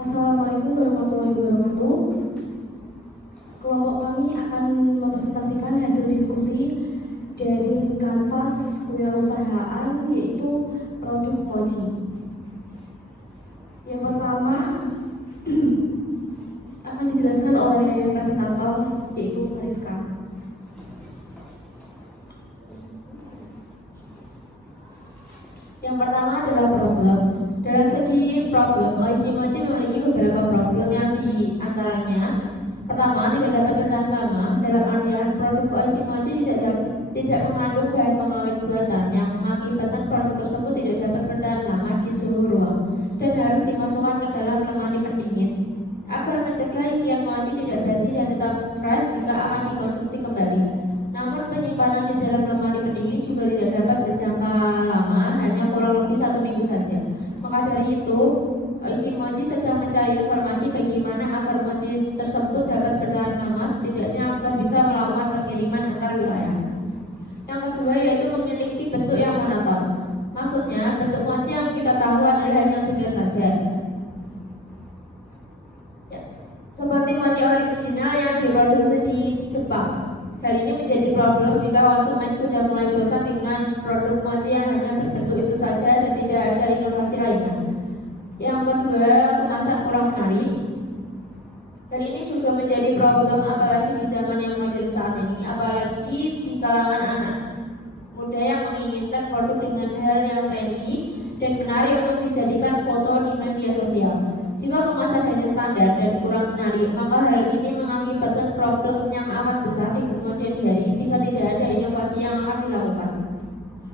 Assalamualaikum warahmatullahi wabarakatuh. Kelompok kami akan mempresentasikan hasil diskusi dari kanvas kewirausahaan, yaitu produk Mochi. Yang pertama akan dijelaskan oleh presentator, yaitu Rizka. Yang pertama adalah problem. Dalam segi problem, Oishi Mochi memiliki beberapa problem yang diantaranya: pertama, tidak dapat bertahan lama. Dalam artian produk Oishi Mochi tidak mengandung bahan pengawet buatan yang mengakibatkan produk tersebut tidak dapat bertahan lama di suhu ruang dan harus dimasukkan ke dalam lemari pendingin agar mencegah isian mochi tidak basi dan tetap fresh jika akan dikonsumsi kembali. Namun penyimpanan di dalam lemari pendingin juga tidak dapat berjangka lama, hanya kurang lebih 1 minggu saja. Maka dari itu, Oishi Mochi sedang mencari informasi bagaimana agar mochi tersebut dapat bertahan lama, setidaknya agar bisa melakukan pengiriman antar wilayah. Yang kedua yaitu memiliki bentuk yang monoton. Maksudnya, bentuk mochi yang kita tahu adalah hanya bugar saja. Seperti mochi original yang diproduksi di Jepang. Hal ini menjadi problem jika konsumen sudah mulai bosan dengan produk mochi yang hanya berbentuk itu saja dan tidak ada inovasi lainnya. Yang kedua, kemasan kurang menarik. Hal ini juga menjadi problem apalagi di zaman yang modern saat ini, apalagi di kalangan anak muda yang menginginkan produk dengan hal yang trendy dan menarik untuk dijadikan foto di media sosial. Jika kemasan hanya standar dan kurang menarik, maka hal ini mengakibatkan problem yang amat besar di kemudian hari jika tidak ada inovasi yang akan dilakukan.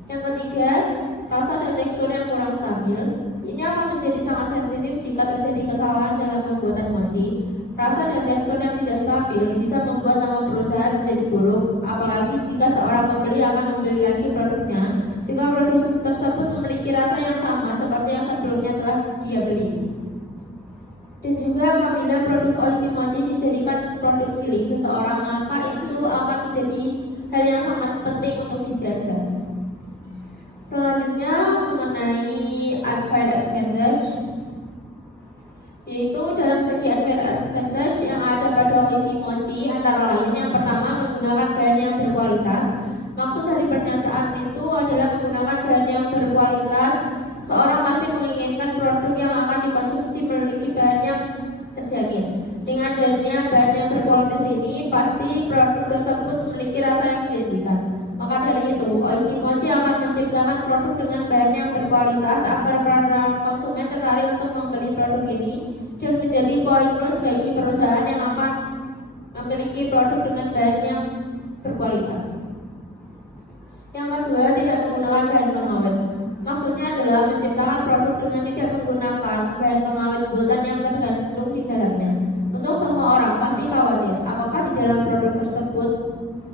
Yang ketiga, rasa dan tekstur yang kurang stabil. Ini akan menjadi sangat sensitif jika terjadi kesalahan dalam pembuatan mochi. Rasa dan tekstur yang tidak stabil bisa membuat nama perusahaan menjadi buruk, apalagi jika seorang pembeli akan membeli lagi produknya jika produk tersebut memiliki rasa yang sama seperti yang sebelumnya telah dia beli. Dan juga apabila produk Oishi Mochi dijadikan produk milik seseorang, maka itu akan menjadi hal yang sangat penting untuk dijaga. Selanjutnya mengenai unfair advantage, yaitu dalam segi unfair advantage yang ada pada Oishi Mochi antara lain yang pertama, menggunakan bahan yang berkualitas. Maksud dari pernyataan itu adalah menggunakan bahan yang berkualitas. Seorang pasti menginginkan produk yang akan dikonsumsi memiliki bahan yang terjamin. Dengan adanya bahan yang berkualitas ini, pasti produk tersebut memiliki rasa yang menjanjikan. Maka dari itu, Oishi Mochi akan menciptakan produk dengan bahan yang berkualitas agar para konsumen tertarik untuk membeli produk ini dan menjadi poin plus bagi perusahaan yang akan memiliki produk dengan bahan yang berkualitas. Yang kedua, tidak menggunakan bahan pengawet. Maksudnya adalah menciptakan produk dengan tidak menggunakan bahan pengawet buatan yang terkandung di dalamnya. Untuk semua orang pasti khawatir apakah di dalam produk tersebut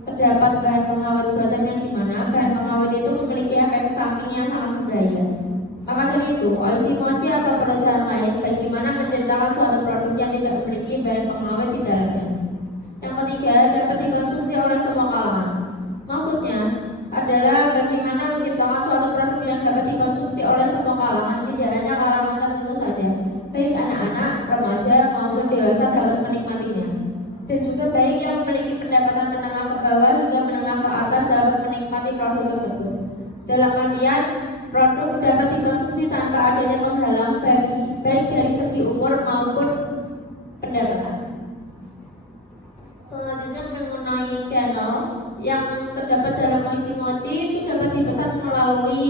terdapat bahan pengawet buatan yang dimana bahan pengawet itu memiliki efek samping yang sangat berbahaya. Maka dari itu, Oishi Mochi atau perusahaan lain bagaimana menciptakan suatu produk yang tidak memiliki bahan pengawet di dalamnya. Yang ketiga, dapat dikonsumsi oleh semua kalangan. Maksudnya adalah bagaimana menciptakan suatu produk yang dapat dikonsumsi oleh semua kalangan, tidak hanya kalangan tertentu saja. Baik anak-anak, remaja maupun dewasa dapat menikmatinya. Dan juga baik yang memiliki pendapatan menengah ke bawah hingga menengah ke atas dapat menikmati produk tersebut. Dalam artian, produk dapat dikonsumsi tanpa adanya penghalang baik dari segi umur maupun pendapatan. Selanjutnya mengenai channel yang terdapat dalam Oishi Mochi itu dapat dipesan melalui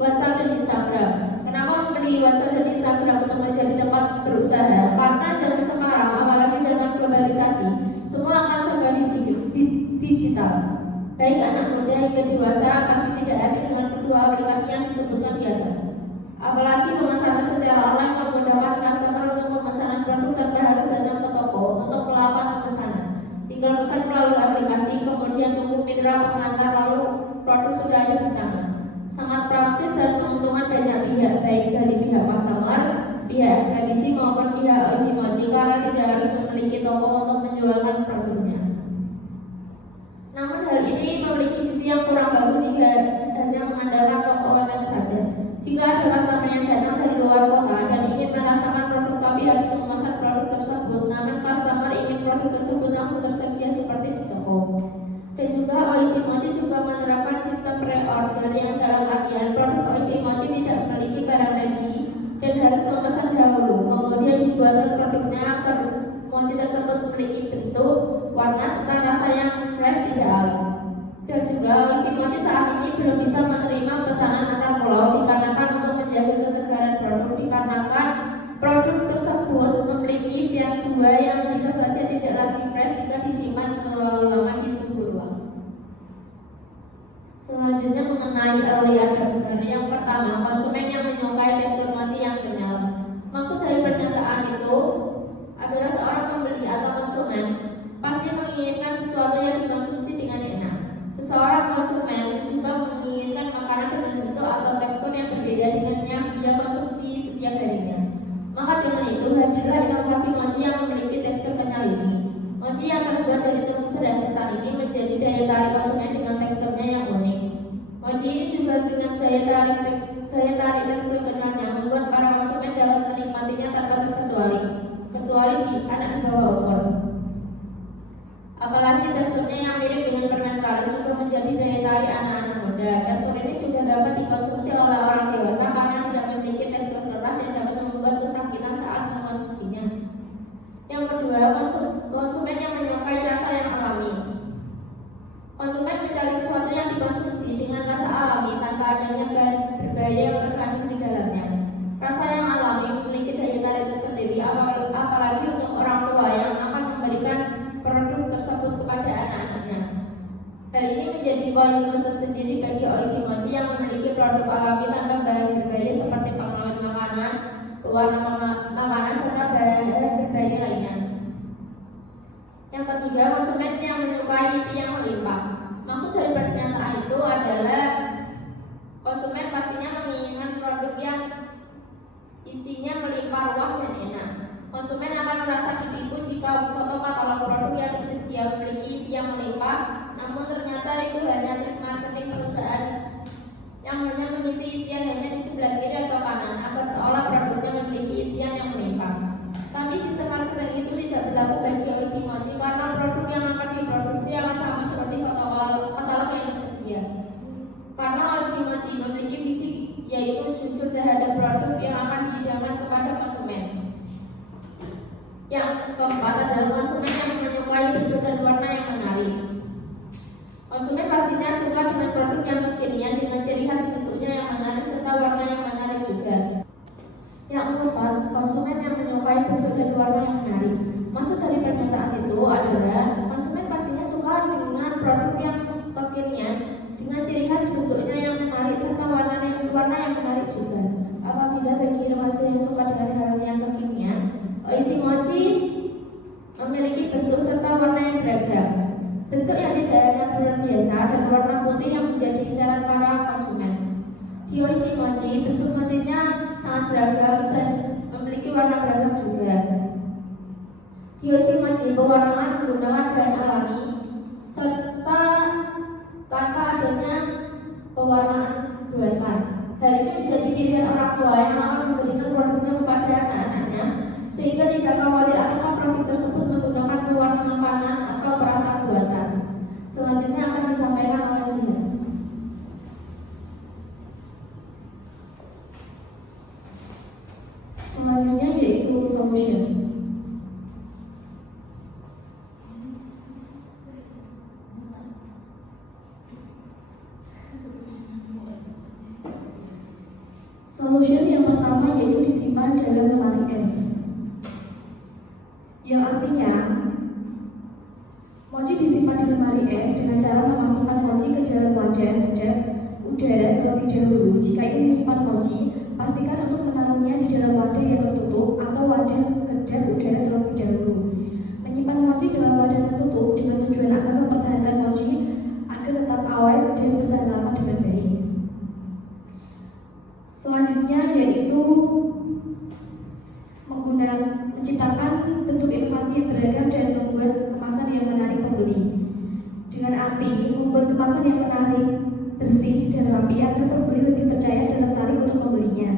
WhatsApp dan Instagram. Kenapa memilih WhatsApp dan Instagram untuk menjadi tempat berusaha? Karena zaman sekarang, apalagi zaman globalisasi, semua akan serba digital. Baik anak muda hingga dewasa pasti tidak asing dengan kedua aplikasi yang disebutkan di atas. Apalagi pemesanan secara online memudahkan customer untuk pemesanan produk tanpa harus datang ke toko untuk melakukan pemesanan. Tinggal pesan melalui aplikasi, kemudian tunggu mitra pengantar, lalu produk sudah ada di tangan. Sangat praktis dan keuntungan banyak pihak, baik dari pihak customer, pihak ekspedisi maupun pihak Oishi Mochi, karena tidak harus memiliki toko untuk menjualkan produknya. Namun hal ini memiliki sisi yang kurang bagus jika hanya mengandalkan toko online saja. Jika ada customer yang datang dari luar kota dan ingin merasakan produk tapi harus produk tersebut langsung tersedia seperti di toko. Dan juga Oishi Mochi juga menerapkan sistem pre-order yang dalam artian produk Oishi Mochi tidak memiliki barang ready dan harus memesan dahulu, kemudian dibuat produknya agar mochi tersebut memiliki bentuk, warna, serta rasa yang fresh tidak alami. Dan juga Oishi Mochi saat ini belum bisa menerima pesanan antar pulau dikarenakan untuk menjaga kesegaran produk, dikarenakan produk tersebut memiliki isian 2 yang bisa saja tidak lagi fresh jika disimpan terlalu lama di suhu ruang. Selanjutnya mengenai early adopter. Yang pertama, konsumen yang menyukai tekstur mochi yang kenyal. Maksud dari pernyataan itu adalah seorang pembeli atau konsumen pasti menginginkan sesuatu yang dikonsumsi dengan enak. Seseorang konsumen juga menginginkan makanan dengan bentuk atau tekstur yang berbeda dengan yang dia konsumsi setiap harinya. Maka dengan itu hadirlah inovasi mochi yang memiliki tekstur kenyal ini. Mochi yang terbuat dari tepung beras ketan ini menjadi daya tarik konsumen dengan teksturnya yang unik. Mochi ini juga dengan daya tarik tekstur kenyalnya membuat para konsumen dapat menikmatinya tanpa terkecuali, kecuali di anak di bawah umur. Apalagi teksturnya yang mirip dengan permen karet juga menjadi daya tarik anak-anak muda. Tekstur ini juga dapat dikonsumsi oleh orang dewasa karena tidak memiliki tekstur keras yang dapat membuat kesakitan saat mengkonsumsinya. Yang kedua, konsumen yang menyukai rasa yang alami. Konsumen mencari sesuatu yang dikonsumsi dengan rasa alami tanpa adanya bahan berbahaya yang terkandung di dalamnya. Rasa yang alami memiliki daya tarik tersendiri, apalagi untuk orang tua yang akan memberikan produk tersebut kepada anak-anaknya. Hal ini menjadi poin plus tersendiri bagi Oishi Mochi yang memiliki produk alami tanpa bahan berbahaya seperti pengawet makanan, pewarna makanan, serta bahan berbahaya lainnya. Yang ketiga, konsumen yang menyukai isi yang melimpah. Maksud dari pernyataan itu adalah konsumen pastinya menginginkan produk yang isinya melimpah ruah dan enak. Konsumen akan merasa ditipu jika foto katalog produk yang tersedia memiliki isi yang melimpah, namun ternyata itu hanya trik marketing perusahaan yang hanya mengisi isian hanya di sebelah kiri atau kanan agar seolah produknya memiliki isian yang melimpah. Tapi sistem marketing itu tidak berlaku bagi Oishi Mochi karena produk yang akan diproduksi akan sama seperti foto katalog yang tersedia. Karena Oishi Mochi memiliki visi yaitu jujur terhadap produk yang akan dihidangkan kepada konsumen. Yang keempat adalah konsumen yang menyukai bentuk dan warna yang menarik. Konsumen pastinya suka dengan produk yang kekinian dengan ciri khas bentuknya yang menarik serta warna yang menarik juga. Yang keempat, konsumen yang menyukai bentuk dan warna yang menarik. Maksud dari pernyataan itu adalah konsumen pastinya suka dengan produk yang kekinian dengan ciri khas bentuknya yang menarik serta warna yang menarik juga. Apabila bagi remaja yang suka dengan hal yang kekinian, Oishi Mochi memiliki bentuk serta warna yang beragam. Bentuk yang tidak hanya bulat biasa dan warna putih yang menjadi incaran para konsumen. Di Oishi Mochi, bentuk mochinya sangat beragam dan memiliki warna beragam juga. Di Oishi Mochi, pewarnaan menggunakan bahan alami serta tanpa adanya pewarnaan buatan. Hal ini menjadi pilihan orang tua yang akan memberikan produknya kepada anak-anaknya, sehingga tidak khawatir apakah produk tersebut menggunakan pewarna makanan atau perasa buatan. Selanjutnya akan disampaikan oleh Jihan. Selanjutnya yaitu solution. Solution yang pertama yaitu disimpan dalam lemari es, yang artinya mochi disimpan di lemari es dengan cara memasukkan mochi ke dalam wadah udara terlebih dahulu. Jika ingin menyimpan mochi, pastikan untuk menaruhnya di dalam wadah yang tertutup atau wadah kedap udara terlebih dahulu. Menyimpan mochi dalam wadah tertutup dengan tujuan agar mempertahankan mochi agar tetap awet dan bertahan lama dengan baik. Selanjutnya yaitu menciptakan bentuk inovasi yang beragam dan membuat kemasan yang menarik pembeli. Dengan arti membuat kemasan yang menarik, bersih dan rapi agar pembeli lebih percaya dan tertarik untuk membelinya.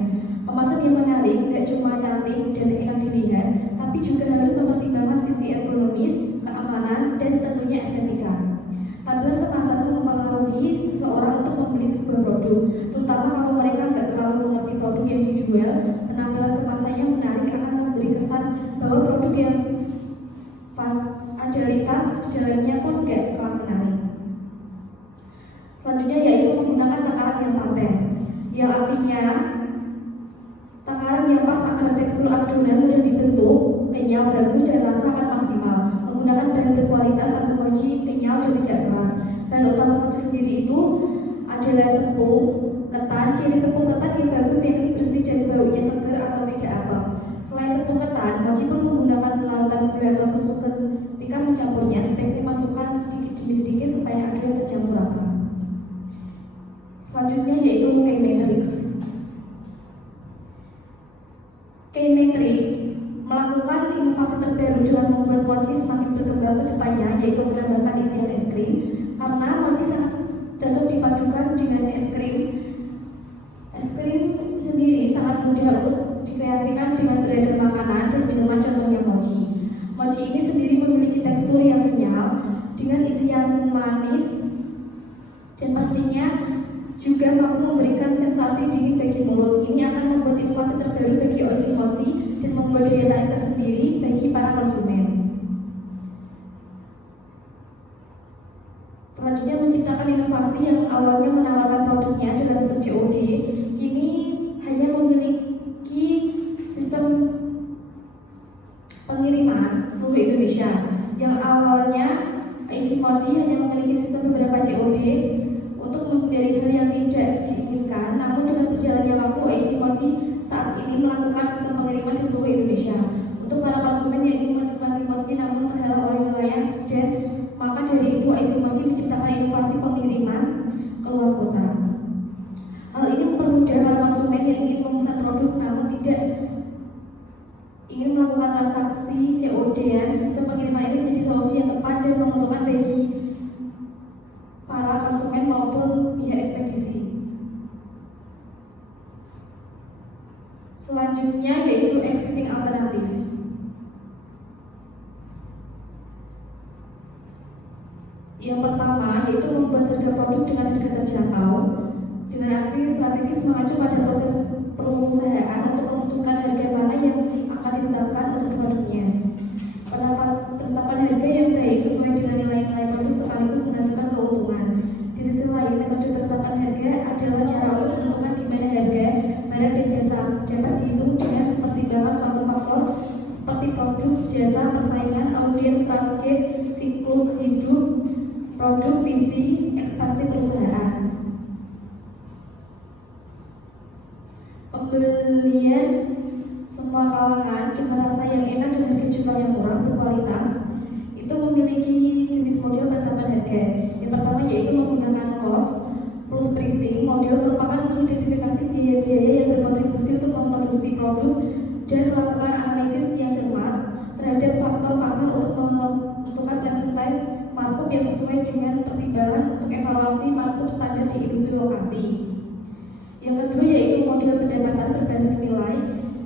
Kemasan yang menarik tidak cuma cantik dan enak dilihat, tapi juga harus mempertimbangkan sisi ergonomis, dan tentunya estetika. Tampilan kemasan mempengaruhi seseorang untuk membeli sebuah produk, terutama kalau mereka nggak terlalu mengerti produk yang dijual. Penampilan kemasannya menarik akan memberi kesan bahwa produk yang pas adalitas di dalamnya pun nggak kalah menarik. Selanjutnya yaitu menggunakan takaran yang paten, yang artinya takaran yang pas agar tekstur adonan mudah dibentuk, kenyal, bagus, dan rasa akan maksimal. Menggunakan bahan berkualitas agar mochi kenyal dan tidak keras. Bahan utama mochi sendiri itu adalah tepung ketan. Ciri tepung ketan yang bagus yakni bersih dan baunya segar atau tidak apel. Selain tepung ketan, mochi pun menggunakan larutan gula atau susu ketika mencampurnya. Sebaiknya masukkan sedikit demi sedikit supaya adonan tercampur rata. Selanjutnya yaitu K-Matrix. K-Matrix melakukan inovasi terbaru dengan membuat mochi semakin berkembang ke depannya, yaitu menambahkan isian es krim, karena mochi sangat cocok dipadukan dengan es krim. Es krim sendiri sangat mudah untuk dikreasikan dengan beragam makanan dan minuman, contohnya mochi. Mochi ini sendiri memiliki tekstur yang kenyal dengan isian manis dan pastinya juga mampu memberikan sensasi dingin bagi mulut. Ini akan membuat inovasi terbaru bagi Oishi Mochi dan membuat daya tarik tersendiri bagi para konsumen. Selanjutnya menciptakan inovasi yang awalnya menawarkan produknya dalam bentuk COD, kini hanya memiliki sistem pengiriman seluruh Indonesia. Yang awalnya Oishi Mochi hanya memiliki sistem beberapa COD untuk menghindari hal yang tidak diinginkan, namun dengan berjalannya waktu Oishi Mochi saat ini melakukan sistem pengiriman di seluruh Indonesia untuk para konsumen yang ingin menikmati mochi namun terhalang oleh wilayah, dan maka dari itu Oishi Mochi menciptakan inovasi pengiriman ke luar kota. Hal ini mempermudah para konsumen yang ingin memesan produk namun tidak ingin melakukan transaksi COD. Sistem pengiriman ini menjadi solusi yang tepat dan menguntungkan bagi para konsumen maupun pihak ekspedisi. Selanjutnya yaitu existing alternatif. Yang pertama yaitu membuat harga produk dengan harga terjangkau, dengan arti strategis mengacu pada proses perusahaan untuk memutuskan harga mana yang akan ditetapkan untuk produknya. Penetapan harga yang baik sesuai dengan nilai-nilai produk sekaligus menghasilkan keuntungan. Di sisi lain, metode penetapan harga adalah cara untuk menentukan di mana harga barang dan jasa dapat dihitung dengan pertimbangan suatu faktor seperti produk, jasa, persaingan, audiens, target, siklus hidup produk, visi, ekspansi perusahaan. Pembelian semua kalangan cuma rasa yang enak dan harga jual yang murah berkualitas itu memiliki jenis model penetapan harga. Yang pertama yaitu menggunakan cost plus pricing. Model merupakan mengidentifikasi biaya-biaya yang berkontribusi untuk memproduksi produk dan melakukan analisis yang cermat terhadap faktor pasar untuk menentukan percentage markup yang sesuai dengan pertimbangan untuk evaluasi markup standar di industri lokasi. Yang kedua yaitu model pendapatan berbasis nilai,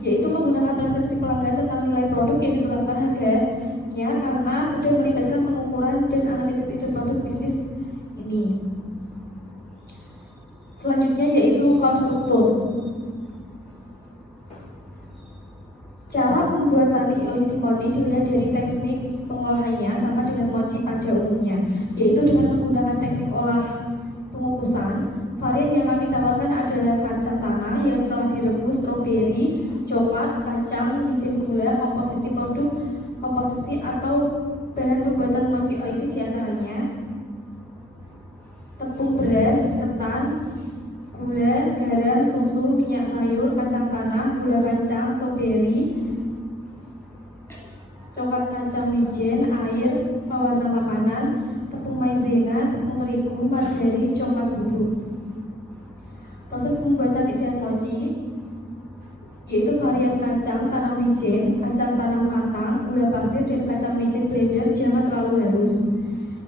yaitu menggunakan persepsi pelanggan tentang nilai produk yang ditetapkan harganya karena sudah melibatkan pengukuran dan analisis ide produk bisnis ini. Selanjutnya yaitu cost struktur. Cara pembuatan Oishi Mochi dilihat dari teknik pengolahannya sama dengan mochi pada umumnya, yaitu dengan menggunakan teknik olah pengukusan. Varian yang kami tawarkan adalah kacang tanah yang telah direbus, stroberi, coklat, kacang, biji gula, komposisi atau bahan pembuatan mochi Oishi diantaranya tepung beras, ketan, gula, garam, susu, minyak sayur, kacang tanah, gula kacang, stroberi, coklat kacang wijen, air, pewarna makanan, tepung maizena, tepung terigu, margarin, coklat bubuk. Proses pembuatan isian mochi yaitu varian kacang tanah wijen, kacang tanah matang, gula pasir, dan kacang wijen blender jangan terlalu halus.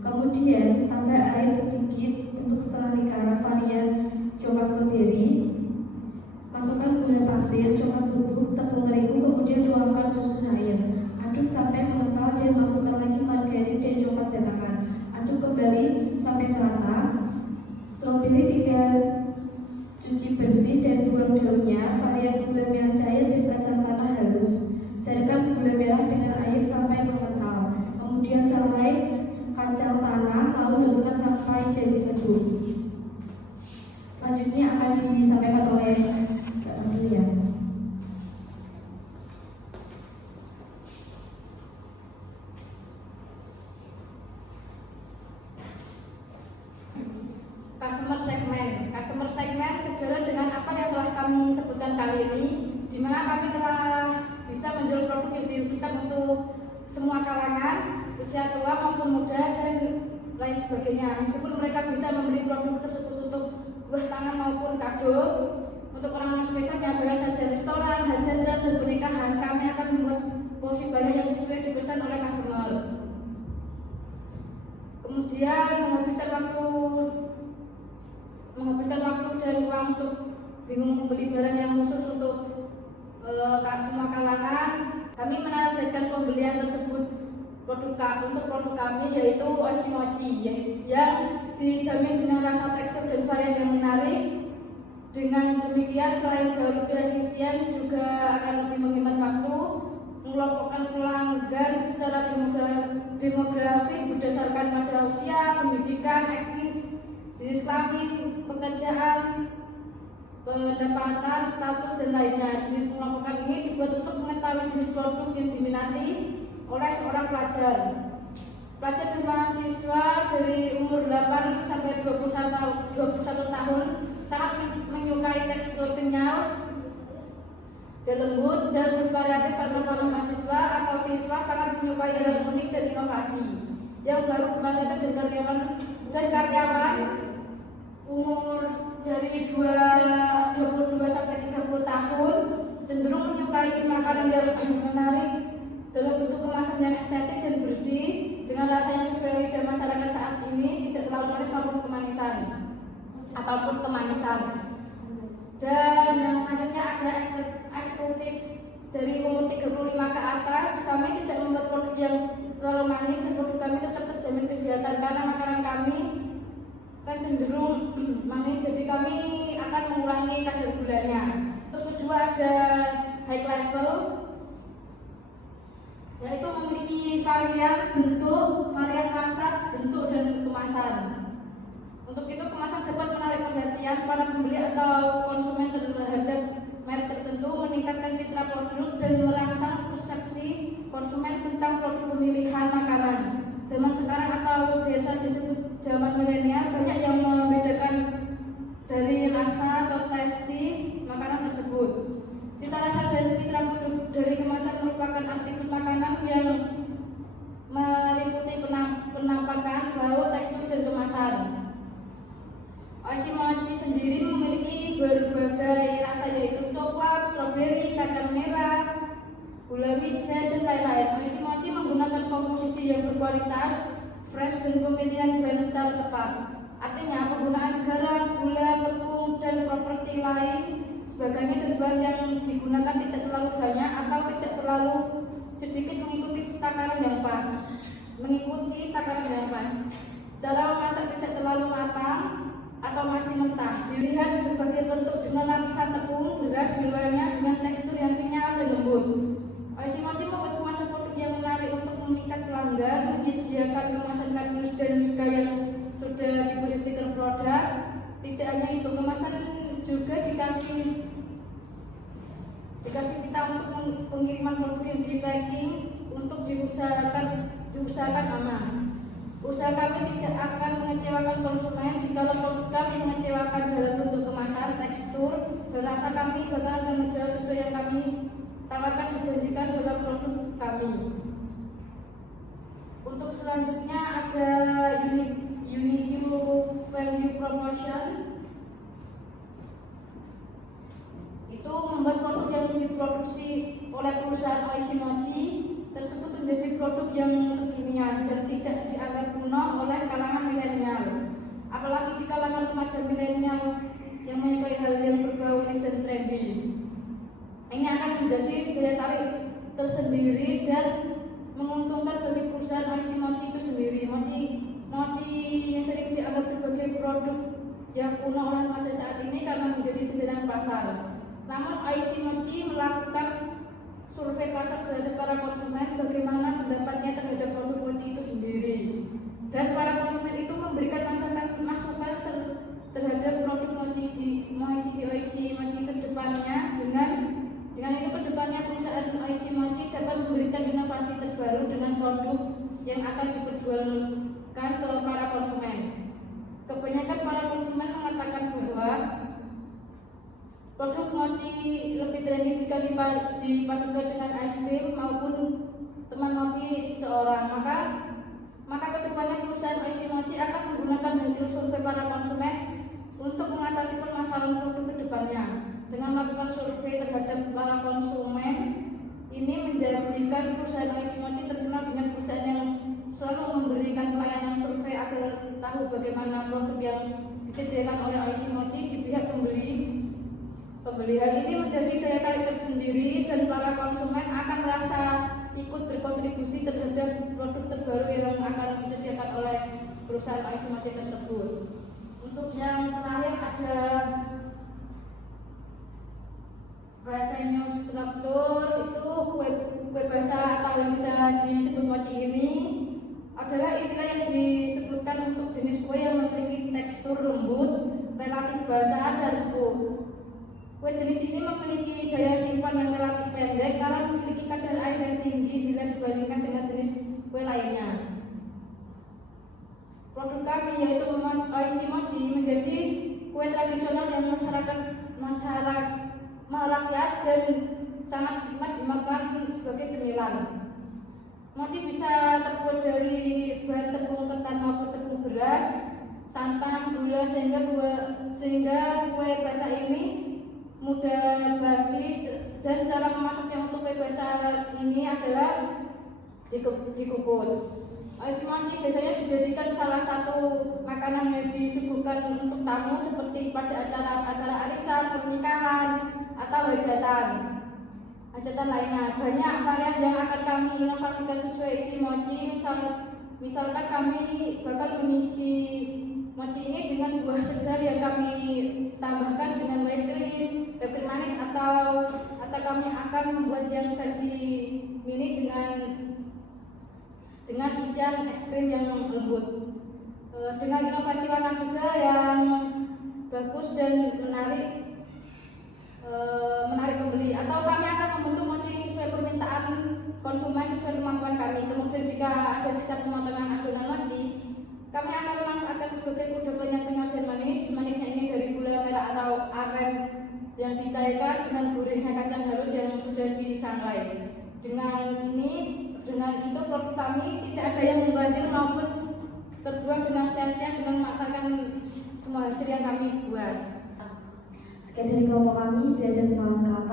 Kemudian tambah air sedikit untuk setengah lingkaran varian coklat stroberi. Masukkan gula pasir, coklat bubuk, tepung terigu, kemudian tuangkan susu cair. Aduk sampai mengental dan masukkan lagi margarin dan coklat batangan. customer segment. Customer segment sejalan dengan apa yang telah kami sebutkan kali ini, di mana kami telah bisa menjual produk yang dikhususkan untuk semua kalangan, usia tua maupun muda dan lain sebagainya. Meskipun mereka bisa membeli produk tersebut untuk buah tangan maupun kado, untuk orang-orang spesial yang bukan saja restoran, hajatan dan pernikahan, kami akan membuat porsi banyak yang sesuai dipesan oleh customer. Kemudian menghabiskan waktu dan uang untuk bingung membeli barang yang khusus untuk semua kalangan. Kami menargetkan pembelian tersebut untuk produk kami, yaitu Oishi Mochi yang dijamin dengan rasa, tekstur dan varian yang menarik. Dengan demikian, selain jauh lebih efisien, juga akan lebih menghemat waktu, mengelompokkan pelanggan secara demografis berdasarkan pada usia, pendidikan, etnis, jenis kelamin, pekerjaan, pendapatan, status dan lainnya. Jenis pengelompokan ini dibuat untuk mengetahui jenis produk yang diminati oleh seorang pelajar. Pelajar dan mahasiswa dari umur 8 sampai 21 tahun sangat menyukai tekstur kenyal dan lembut dan bervariatif, karena para mahasiswa atau siswa sangat menyukai hal unik dan inovasi yang baru bervariatif, dan karyawan umur dari 22 sampai 30 tahun cenderung menyukai makanan yang menarik dalam bentuk kemasan yang estetik dan bersih dengan rasa yang sesuai lidah masyarakat saat ini, tidak terlalu manis maupun kemanisan. Dan yang selanjutnya ada eksekutif dari umur 35 ke atas. Kami tidak membuat produk yang terlalu manis dan produk kami tetap terjamin kesehatan karena makanan kami kan cenderung manis, jadi kami akan mengurangi kadar gulanya. Untuk kedua ada high level, yaitu memiliki varian bentuk, varian rasa, bentuk dan kemasan. Untuk itu kemasan dapat menarik perhatian para pembeli atau konsumen terhadap merek tertentu, meningkatkan citra produk dan merangsang persepsi konsumen tentang produk pemilihan makanan. Zaman sekarang atau biasa disebut zaman milenial, banyak yang membedakan dari rasa atau testi makanan tersebut. Cita rasa dan citra produk dari kemasan merupakan atribut makanan yang meliputi penampakan, bau, tekstur dan kemasan. Oishi Mochi sendiri memiliki berbagai rasa, yaitu coklat, stroberi, kacang merah, gula wijen dan lain-lain. Oishi Mochi menggunakan komposisi yang berkualitas, fresh dan pemilihan blend secara tepat. Artinya penggunaan garam, gula, tepung dan properti lain sebagainya dan bahan yang digunakan tidak terlalu banyak atau tidak terlalu sedikit, mengikuti takaran yang pas. Cara memasak tidak terlalu matang atau masih mentah. Dilihat berbagai bentuk dengan lapisan tepung, beras di luarnya dengan tekstur yang kenyal dan lembut. Oishi Mochi membuat kemasan produk yang menarik untuk memikat pelanggan, menyediakan kemasan kardus dan mika yang sudah diberi stiker produk. Tidak hanya itu, kemasan juga dikasih kita untuk pengiriman produk yang di packing untuk diusahakan aman. Usaha kami tidak akan mengecewakan konsumen. Jika produk kami mengecewakan dalam bentuk kemasan, tekstur, dan rasa, kami bakal menjual sesuai yang kami tawarkan dijanjikan dalam produk kami. Untuk selanjutnya ada unique value promotion. Itu membuat produk yang diproduksi oleh perusahaan Oishi Mochi tersebut menjadi produk yang kekinian dan tidak dianggap kuno oleh kalangan milenial, apalagi di kalangan remaja milenial yang menyukai hal yang berbau unik dan trendy. Ini akan menjadi daya tarik tersendiri dan menguntungkan bagi perusahaan Oishi Mochi itu sendiri. Mochi yang sering dianggap sebagai produk yang kuno oleh remaja saat ini karena menjadi jajanan pasar. Namun Oishi Mochi melakukan survei pasar terhadap para konsumen, bagaimana pendapatnya terhadap produk Mochi itu sendiri, dan para konsumen itu memberikan masukan terhadap produk Mochi di Oishi Mochi ke depannya. Dengan itu kedepannya perusahaan Oishi Mochi dapat memberikan inovasi terbaru dengan produk yang akan diperjualkan ke para konsumen. kebanyakan para konsumen mengatakan bahwa produk mochi lebih trendy jika dipadukan dengan es krim maupun teman ngopi seseorang. Maka kedepannya perusahaan Oishi Mochi akan menggunakan hasil survei para konsumen untuk mengatasi permasalahan produk kedepannya. Dengan melakukan survei terhadap para konsumen, ini menjanjikan perusahaan Oishi Mochi terkenal dengan perusahaan yang selalu memberikan pelayanan survei agar tahu bagaimana produk yang disediakan oleh Oishi Mochi di pihak pembeli. Hal ini menjadi daya tarik tersendiri dan para konsumen akan merasa ikut berkontribusi terhadap produk terbaru yang akan disediakan oleh perusahaan Oishi Mochi tersebut. Untuk yang terakhir ada revenue struktur, itu kue basah atau yang bisa disebut mochi ini adalah istilah yang disebutkan untuk jenis kue yang memiliki tekstur lembut, relatif basah dan empuk. Kue jenis ini memiliki daya simpan yang relatif pendek karena memiliki kadar air yang tinggi bila dibandingkan dengan jenis kue lainnya. Produk kami yaitu Oishi Mochi menjadi kue tradisional yang masyarakat merakyat dan sangat nikmat dimakan sebagai cemilan. Mochi bisa terbuat dari bahan tepung ketan maupun tepung beras, santan, gula sehingga kue basah ini mudah basi, dan cara memasaknya untuk kue basah ini adalah dikukus. Oishi Mochi biasanya dijadikan salah satu makanan yang disuguhkan untuk tamu seperti pada acara arisan, pernikahan, atau hajatan lainnya. Banyak varian yang akan kami inovasikan sesuai isi mochi. Misalkan kami bakal mengisi mochi ini dengan buah segar yang kami tambahkan dengan whipped cream manis, atau kami akan membuat yang versi mini dengan isian es krim yang lembut. Dengan inovasi warna juga yang bagus dan menarik pembeli, atau kami akan membentuk mochi sesuai permintaan konsumen sesuai kemampuan kami. Kemudian jika ada sisa pemotongan adonan mochi, kami akan memanfaatkan sebagai kudapan yang kenyal dan manisnya ini dari gula merah atau aren yang dicairkan dengan gurihnya kacang halus yang sudah disangrai. Dengan itu produk kami tidak ada yang mubazir maupun terbuang dengan sia-sia dengan memanfaatkan semua hasil yang kami buat. Sekian dari kelompok kami, bila ada kesalahan kata